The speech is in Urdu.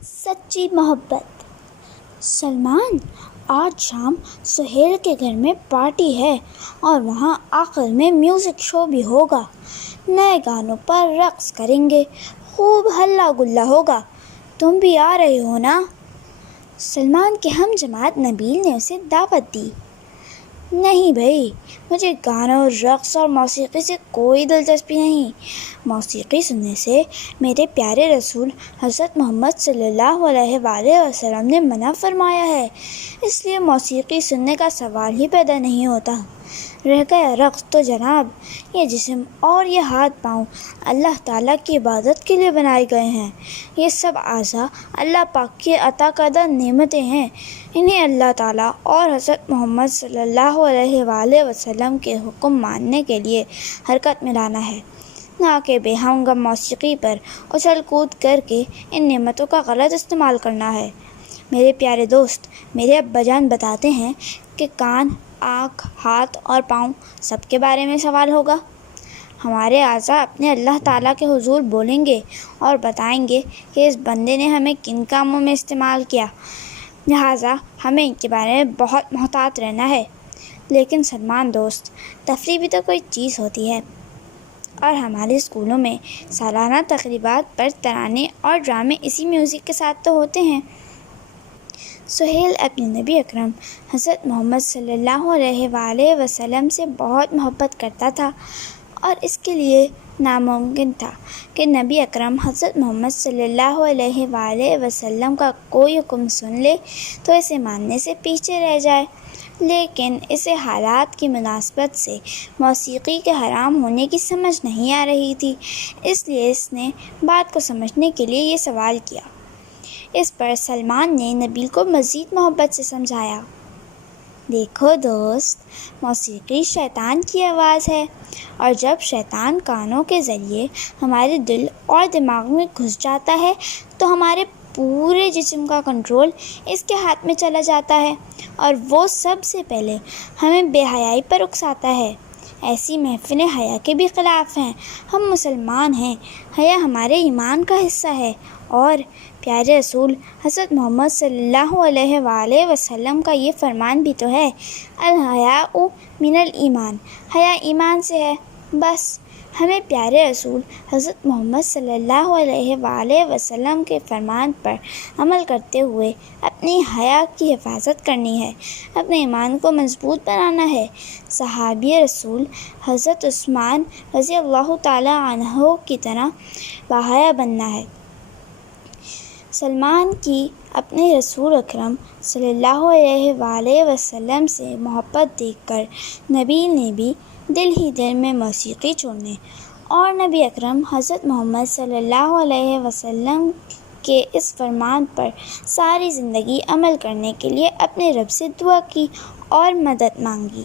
سچی محبت۔ سلمان، آج شام سہیل کے گھر میں پارٹی ہے اور وہاں آخر میں میوزک شو بھی ہوگا۔ نئے گانوں پر رقص کریں گے، خوب ہلا گلا ہوگا۔ تم بھی آ رہے ہو نا؟ سلمان کے ہم جماعت نبیل نے اسے دعوت دی۔ نہیں بھائی، مجھے گانوں، رقص اور موسیقی سے کوئی دلچسپی نہیں۔ موسیقی سننے سے میرے پیارے رسول حضرت محمد صلی اللہ علیہ وآلہ وسلم نے منع فرمایا ہے، اس لیے موسیقی سننے کا سوال ہی پیدا نہیں ہوتا۔ رہ گیا رقص تو جناب، یہ جسم اور یہ ہاتھ پاؤں اللہ تعالیٰ کی عبادت کے لیے بنائے گئے ہیں۔ یہ سب اعضاء اللہ پاک کی عطا کردہ نعمتیں ہیں، انہیں اللہ تعالیٰ اور حضرت محمد صلی اللہ علیہ وآلہ وسلم کے حکم ماننے کے لیے حرکت میں لانا ہے، نہ کہ بے ہنگم موسیقی پر اچھل کود کر کے ان نعمتوں کا غلط استعمال کرنا ہے۔ میرے پیارے دوست، میرے ابا جان بتاتے ہیں کہ کان، آنکھ، ہاتھ اور پاؤں سب کے بارے میں سوال ہوگا۔ ہمارے اعضاء اپنے اللہ تعالیٰ کے حضور بولیں گے اور بتائیں گے کہ اس بندے نے ہمیں کن کاموں میں استعمال کیا، لہٰذا ہمیں ان کے بارے میں بہت محتاط رہنا ہے۔ لیکن سلمان دوست، تفریح بھی تو کوئی چیز ہوتی ہے، اور ہمارے اسکولوں میں سالانہ تقریبات پر ترانے اور ڈرامے اسی میوزک کے ساتھ تو ہوتے ہیں۔ سہیل اپنے نبی اکرم حضرت محمد صلی اللہ علیہ وآلہ وسلم سے بہت محبت کرتا تھا، اور اس کے لیے ناممکن تھا کہ نبی اکرم حضرت محمد صلی اللہ علیہ وآلہ وسلم کا کوئی حکم سن لے تو اسے ماننے سے پیچھے رہ جائے۔ لیکن اسے حالات کی مناسبت سے موسیقی کے حرام ہونے کی سمجھ نہیں آ رہی تھی، اس لیے اس نے بات کو سمجھنے کے لیے یہ سوال کیا۔ اس پر سلمان نے نبیل کو مزید محبت سے سمجھایا۔ دیکھو دوست، موسیقی شیطان کی آواز ہے، اور جب شیطان کانوں کے ذریعے ہمارے دل اور دماغ میں گھس جاتا ہے تو ہمارے پورے جسم کا کنٹرول اس کے ہاتھ میں چلا جاتا ہے، اور وہ سب سے پہلے ہمیں بے حیائی پر اکساتا ہے۔ ایسی محفلیں حیا کے بھی خلاف ہیں۔ ہم مسلمان ہیں، حیا ہمارے ایمان کا حصہ ہے، اور پیارے رسول حضرت محمد صلی اللہ علیہ وآلہ وسلم کا یہ فرمان بھی تو ہے، الحیاء من الایمان، حیا ایمان سے ہے۔ بس ہمیں پیارے رسول حضرت محمد صلی اللہ علیہ وآلہ وسلم کے فرمان پر عمل کرتے ہوئے اپنی حیا کی حفاظت کرنی ہے، اپنے ایمان کو مضبوط بنانا ہے، صحابی رسول حضرت عثمان رضی اللہ تعالیٰ عنہ کی طرح باحیا بننا ہے۔ سلمان کی اپنے رسول اکرم صلی اللہ علیہ وآلہ وسلم سے محبت دیکھ کر نبیل نے بھی دل ہی دل میں موسیقی چھوڑنے اور نبی اکرم حضرت محمد صلی اللہ علیہ وسلم کے اس فرمان پر ساری زندگی عمل کرنے کے لیے اپنے رب سے دعا کی اور مدد مانگی۔